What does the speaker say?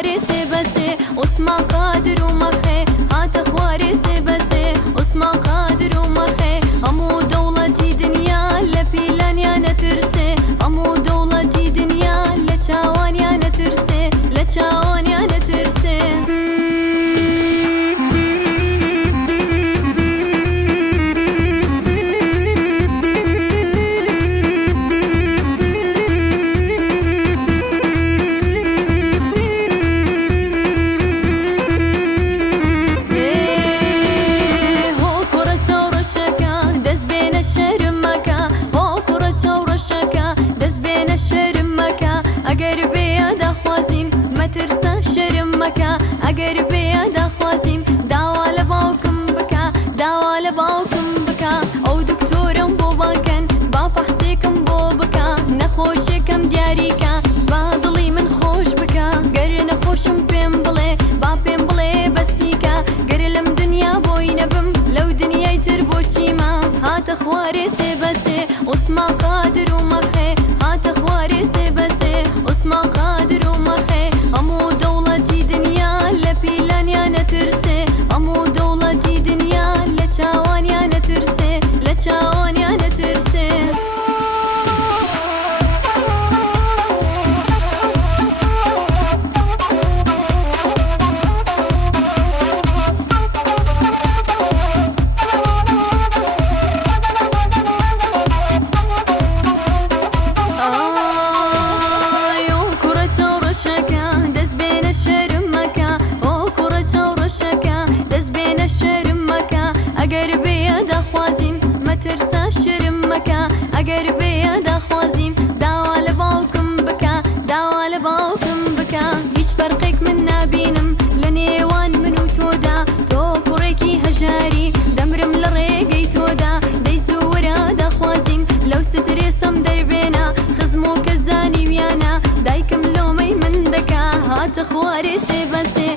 خواري سبسي اسمع قادر ومرحي هات خواري سبسي اسمع قادر ومرحي امو دولتي دنيا لبيلان يا نترسي امو دولتي دنيا لچاوان يا نترسي لچاوان يا نترسي اگر بیاد خوازیم مترسا شرم مکا اگر بیاد خوازیم داوال باوکم بکا داوال باوکم بکا او دکتورم بو باکن با فحصیکم بو بکا نخوشیکم دیاری کا با دلی من خوش بکا گر نخوشم پیم بله با پیم بله بسیکا گر لم دنیا بوی نبم لو دنیای تر بوچی ما هات خواری سی بسی اسما قادر ومرحي هات خواري سی بسی اسمع قادر ومرحي امو دولتي دنيا لبيلان يا نترسي امو دولتي دنيا لچاوان يا نترسي لچاوان يا نترسي اگر بیاد خوازیم مترسا شرم مکا اگر بیاد خوازیم داوال باوکم بکا داوال باوکم بکا هیچ فرقك من نبینم لنیوان منو تودا تو کوڕێکی هەژاری دەمرم لە ڕێگەی تۆدا دەی زوورە دەخوازیم لەو سترێسم دەربێنە خزم و کەس زانی ویانە دایکم لۆمەی من دەکا هاتە خوارێ سێ بەسێ